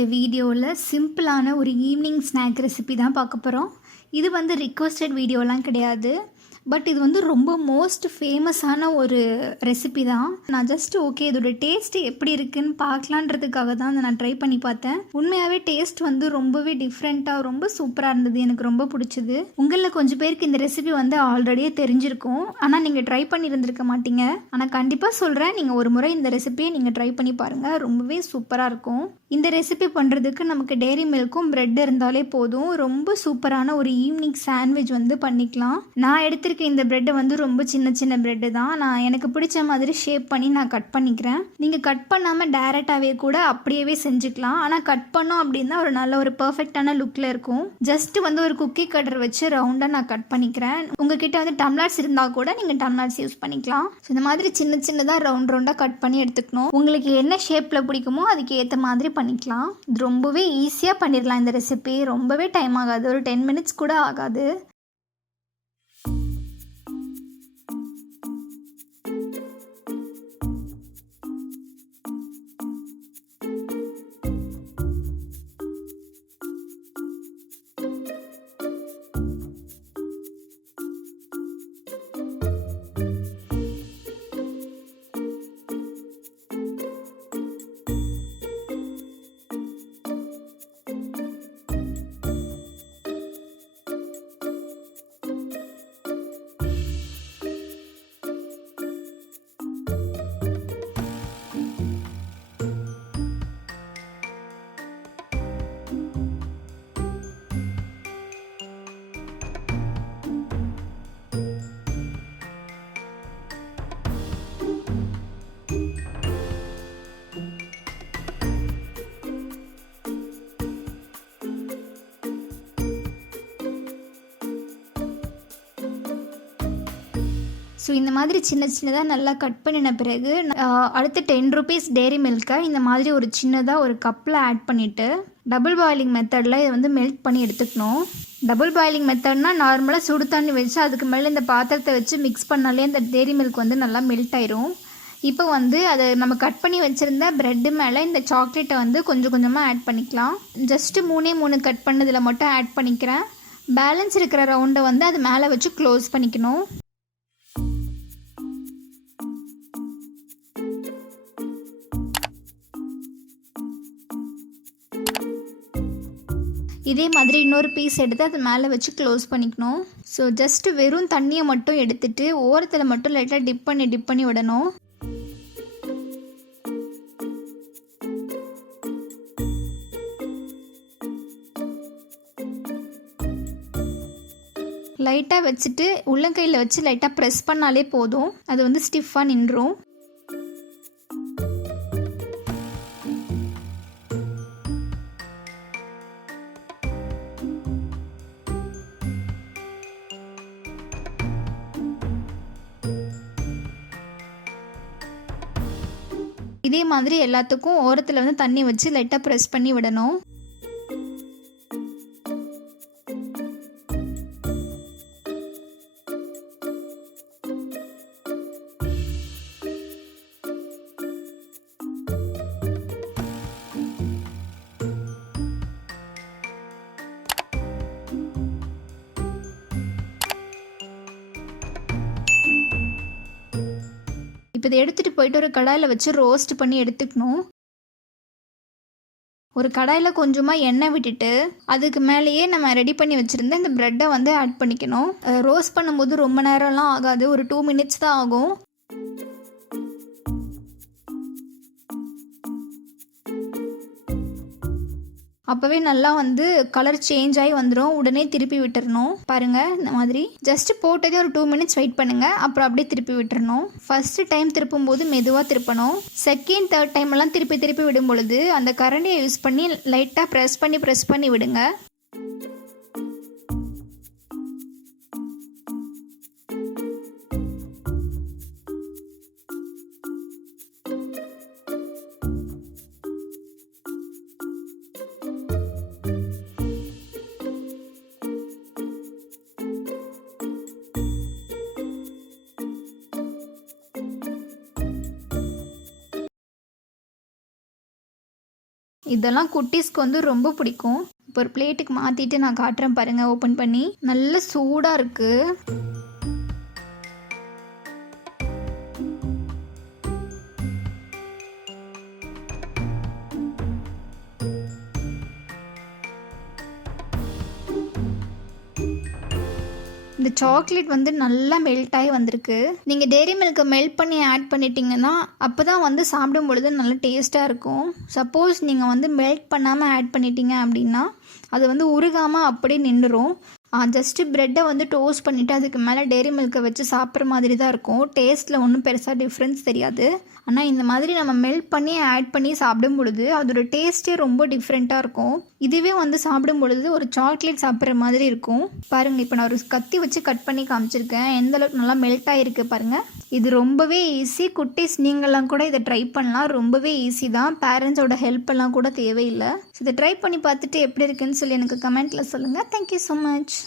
இந்த வீடியோவில் சிம்பிளான ஒரு ஈவினிங் ஸ்நாக் ரெசிபி தான் பார்க்க போகிறோம். இது வந்து ரிக்வெஸ்டட் வீடியோலாம் கிடையாது. பட் இது வந்து ரொம்ப மோஸ்ட் ஃபேமஸான ஒரு ரெசிபி தான். நான் ஜஸ்ட் ஓகே இதோட டேஸ்ட் எப்படி இருக்குன்னு பார்க்கலான்றதுக்காக தான் நான் ட்ரை பண்ணி பார்த்தேன். உண்மையாகவே டேஸ்ட் வந்து ரொம்பவே டிஃப்ரெண்ட்டாக ரொம்ப சூப்பராக இருந்தது. எனக்கு ரொம்ப பிடிச்சது. உங்களில் கொஞ்சம் பேருக்கு இந்த ரெசிபி வந்து ஆல்ரெடியே தெரிஞ்சிருக்கும், ஆனால் நீங்கள் ட்ரை பண்ணியிருந்திருக்க மாட்டீங்க. ஆனால் கண்டிப்பாக சொல்கிறேன், நீங்கள் ஒரு முறை இந்த ரெசிபியை நீங்கள் ட்ரை பண்ணி பாருங்கள். ரொம்பவே சூப்பராக இருக்கும். இந்த ரெசிபி பண்ணுறதுக்கு நமக்கு டெய்ரி மில்க்கும் பிரெட் இருந்தாலே போதும். ரொம்ப சூப்பரான ஒரு ஈவினிங் சாண்ட்விச் வந்து பண்ணிக்கலாம். நான் எடுத்திருக்க இந்த பிரெட்டை வந்து ரொம்ப சின்ன சின்ன பிரெட்டு தான். நான் எனக்கு பிடிச்ச மாதிரி ஷேப் பண்ணி நான் கட் பண்ணிக்கிறேன். நீங்கள் கட் பண்ணாமல் டைரெக்டாகவே கூட அப்படியே செஞ்சுக்கலாம். ஆனால் கட் பண்ணோம் அப்படின்னா ஒரு நல்ல ஒரு பர்ஃபெக்டான லுக்கில் இருக்கும். ஜஸ்ட் வந்து ஒரு குக்கி கட்டர் வச்சு ரவுண்டாக நான் கட் பண்ணிக்கிறேன். உங்ககிட்ட வந்து டம்ளர்ஸ் இருந்தால் கூட நீங்கள் டம்ளர்ஸ் யூஸ் பண்ணிக்கலாம். ஸோ இந்த மாதிரி சின்ன சின்னதாக ரவுண்டாக கட் பண்ணி எடுத்துக்கணும். உங்களுக்கு என்ன ஷேப்பில் பிடிக்குமோ அதுக்கு ஏற்ற மாதிரி பண்ணிக்கலாம். இது ரொம்பவே ஈஸியாக பண்ணிடலாம். இந்த ரெசிபி ரொம்பவே டைம் ஆகாது, ஒரு 10 மினிட்ஸ் கூட ஆகாது. ஸோ இந்த மாதிரி சின்ன சின்னதாக நல்லா கட் பண்ணின பிறகு அடுத்து 10 ருபீஸ் டெய்ரி மில்கை இந்த மாதிரி ஒரு சின்னதாக ஒரு கப்பில் ஆட் பண்ணிவிட்டு டபுள் பாயிலிங் மெத்தடில் இதை வந்து மெல்ட் பண்ணி எடுத்துக்கணும். டபுள் பாயிலிங் மெத்தட்னா நார்மலாக சுடு தண்ணி வச்சு அதுக்கு மேலே இந்த பாத்திரத்தை வச்சு மிக்ஸ் பண்ணாலே இந்த டெய்ரி மில்க் வந்து நல்லா மெல்ட் ஆயிரும். இப்போ வந்து அதை நம்ம கட் பண்ணி வச்சுருந்த ப்ரெட்டு மேலே இந்த சாக்லேட்டை வந்து கொஞ்சம் கொஞ்சமாக ஆட் பண்ணிக்கலாம். ஜஸ்ட்டு 3 கட் பண்ணதில் மட்டும் ஆட் பண்ணிக்கிறேன். பேலன்ஸ் இருக்கிற ரவுண்டை வந்து அது மேலே வச்சு க்ளோஸ் பண்ணிக்கணும். இதே மாதிரி இன்னொரு பீஸ் எடுத்து அது மேலே வச்சு க்ளோஸ் பண்ணிக்கணும். ஸோ ஜஸ்ட்டு வெறும் தண்ணியை மட்டும் எடுத்துகிட்டு ஓரத்தில் மட்டும் லைட்டாக டிப் பண்ணி விடணும். லைட்டாக வச்சுட்டு உள்ளங்கையில் வச்சு லைட்டாக ப்ரெஸ் பண்ணாலே போதும். அது வந்து ஸ்டிஃபாக நின்றும். இதே மாதிரி எல்லாத்துக்கும் ஓரத்தில் வந்து தண்ணி வச்சு லைட்டாக ப்ரெஸ் பண்ணி விடணும். இப்போ இதை எடுத்துகிட்டு போயிட்டு ஒரு கடாயில் வச்சு ரோஸ்ட் பண்ணி எடுத்துக்கணும். ஒரு கடாயில் கொஞ்சமாக எண்ணெய் விட்டுட்டு அதுக்கு மேலேயே நம்ம ரெடி பண்ணி வச்சுருந்த இந்த ப்ரெட்டை வந்து ஆட் பண்ணிக்கணும். ரோஸ்ட் பண்ணும்போது ரொம்ப நேரம்லாம் ஆகாது, ஒரு 2 மினிட்ஸ் தான் ஆகும். அப்போவே நல்லா வந்து கலர் சேஞ்ச் ஆகி வந்துடும். உடனே திருப்பி விட்டுறணும். பாருங்கள், இந்த மாதிரி ஜஸ்ட் போட்டதே ஒரு 2 மினிட்ஸ் வெயிட் பண்ணுங்கள். அப்புறம் அப்படியே திருப்பி விட்டுறணும். ஃபர்ஸ்ட் டைம் திருப்பும் போது மெதுவாக திருப்பணும். செகண்ட், தேர்ட் டைம் எல்லாம் திருப்பி விடும் பொழுது அந்த கரண்டியை யூஸ் பண்ணி லைட்டாக ப்ரெஸ் பண்ணி விடுங்க. இதெல்லாம் குட்டீஸ்க்கு வந்து ரொம்ப பிடிக்கும். இப்போ ஒரு பிளேட்டுக்கு மாற்றிட்டு நான் காட்டுறேன் பாருங்கள், ஓப்பன் பண்ணி. நல்ல சூடாக இருக்குது. இந்த சாக்லேட் வந்து நல்லா மெல்ட் ஆகி வந்திருக்கு. நீங்கள் டெய்ரி மில்கை மெல்ட் பண்ணி ஆட் பண்ணிட்டீங்கன்னா அப்போ தான் வந்து சாப்பிடும் பொழுது நல்லா டேஸ்ட்டாக இருக்கும். சப்போஸ் நீங்கள் வந்து மெல்ட் பண்ணாமல் ஆட் பண்ணிட்டீங்க அப்படின்னா அது வந்து உருகாமல் அப்படியே நின்றுடும். ஜஸ்ட்டு ப்ரெட்டை வந்து டோஸ்ட் பண்ணிவிட்டு அதுக்கு மேலே டெய்ரி மில்கை வச்சு சாப்பிட்ற மாதிரி தான் இருக்கும். டேஸ்ட்டில் ஒன்றும் பெருசாக டிஃப்ரென்ஸ் தெரியாது. ஆனால் இந்த மாதிரி நம்ம மெல்ட் பண்ணி ஆட் பண்ணி சாப்பிடும் பொழுது அதோட டேஸ்ட்டே ரொம்ப டிஃப்ரெண்ட்டாக இருக்கும். இதுவே வந்து சாப்பிடும் பொழுது ஒரு சாக்லேட் சாப்பிட்ற மாதிரி இருக்கும். பாருங்கள், இப்போ நான் ஒரு கத்தி வச்சு கட் பண்ணி காமிச்சிருக்கேன். எந்த அளவுக்கு நல்லா மெல்ட் ஆகிருக்கு பாருங்கள். இது ரொம்பவே ஈஸி. குட்டீஸ் நீங்களாம் கூட இதை ட்ரை பண்ணலாம். ரொம்பவே ஈஸி தான். பேரண்ட்ஸோட ஹெல்ப் எல்லாம் கூட தேவையில்லை. ஸோ இதை ட்ரை பண்ணி பார்த்துட்டு எப்படி இருக்குன்னு சொல்லி எனக்கு கமெண்ட்டில் சொல்லுங்கள். Thank you so much.